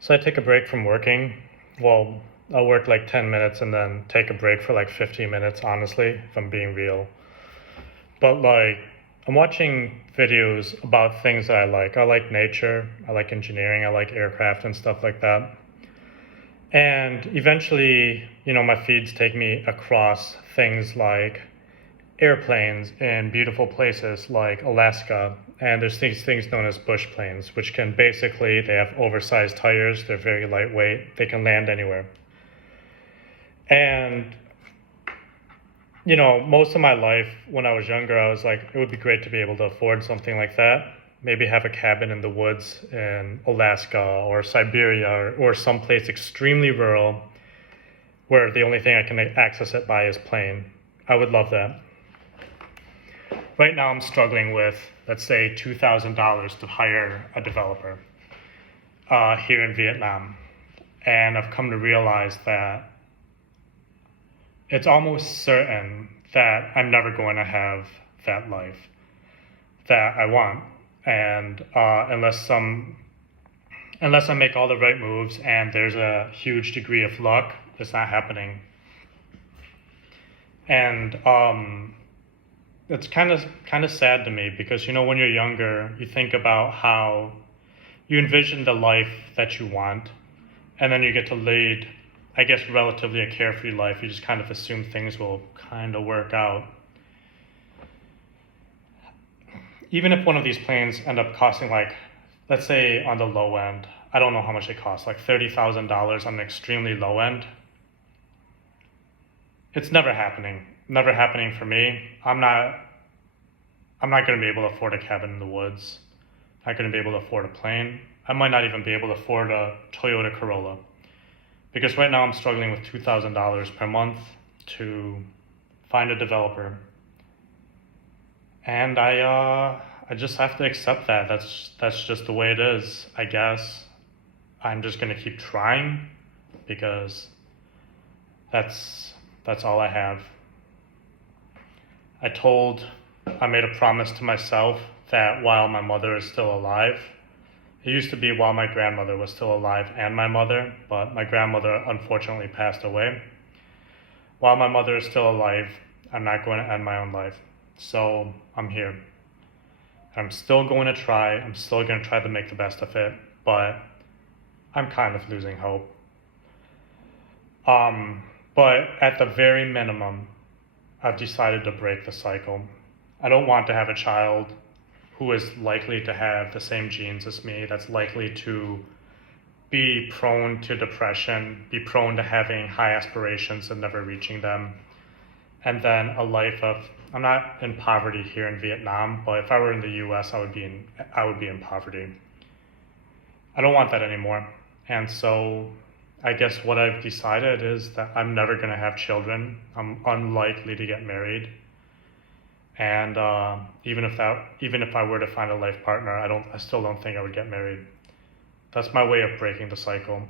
So I take a break from working. Well, I'll work like 10 minutes and then take a break for like 15 minutes, honestly, if I'm being real. But like, I'm watching videos about things that I like. I like nature, I like engineering, I like aircraft and stuff like that. And eventually, my feeds take me across things like airplanes in beautiful places like Alaska. And there's these things known as bush planes, which they have oversized tires, they're very lightweight, they can land anywhere. And, most of my life when I was younger, I was like, it would be great to be able to afford something like that. Maybe have a cabin in the woods in Alaska or Siberia or someplace extremely rural where the only thing I can access it by is plane. I would love that. Right now I'm struggling with, let's say, $2,000 to hire a developer here in Vietnam. And I've come to realize that it's almost certain that I'm never going to have that life that I want. And unless I make all the right moves and there's a huge degree of luck, it's not happening. And it's kind of sad to me because when you're younger, you think about how you envision the life that you want, and then you get to lead, I guess, relatively a carefree life. You just kind of assume things will kind of work out. Even if one of these planes end up costing, like, let's say on the low end, I don't know how much it costs, like $30,000 on the extremely low end. It's never happening. Never happening for me. I'm not going to be able to afford a cabin in the woods. I'm not going to be able to afford a plane. I might not even be able to afford a Toyota Corolla. Because right now I'm struggling with $2,000 per month to find a developer. And I just have to accept that. That's just the way it is, I guess. I'm just going to keep trying because that's all I have. I made a promise to myself that while my mother is still alive, it used to be while my grandmother was still alive and my mother, but my grandmother unfortunately passed away. While my mother is still alive, I'm not going to end my own life. So I'm here. I'm still going to try. I'm still going to try to make the best of it, but I'm kind of losing hope. But at the very minimum, I've decided to break the cycle. I don't want to have a child who is likely to have the same genes as me, that's likely to be prone to depression, be prone to having high aspirations and never reaching them. And then a life of, I'm not in poverty here in Vietnam, but if I were in the US, I would be in poverty. I don't want that anymore. And so I guess what I've decided is that I'm never going to have children. I'm unlikely to get married. And even if I were to find a life partner, I still don't think I would get married. That's my way of breaking the cycle.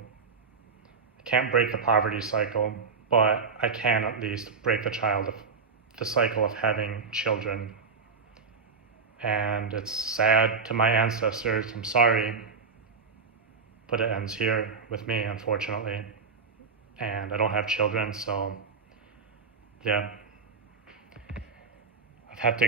I can't break the poverty cycle, but I can at least break the cycle of having children. And it's sad to my ancestors, I'm sorry, but it ends here with me, unfortunately. And I don't have children, so yeah. I've had to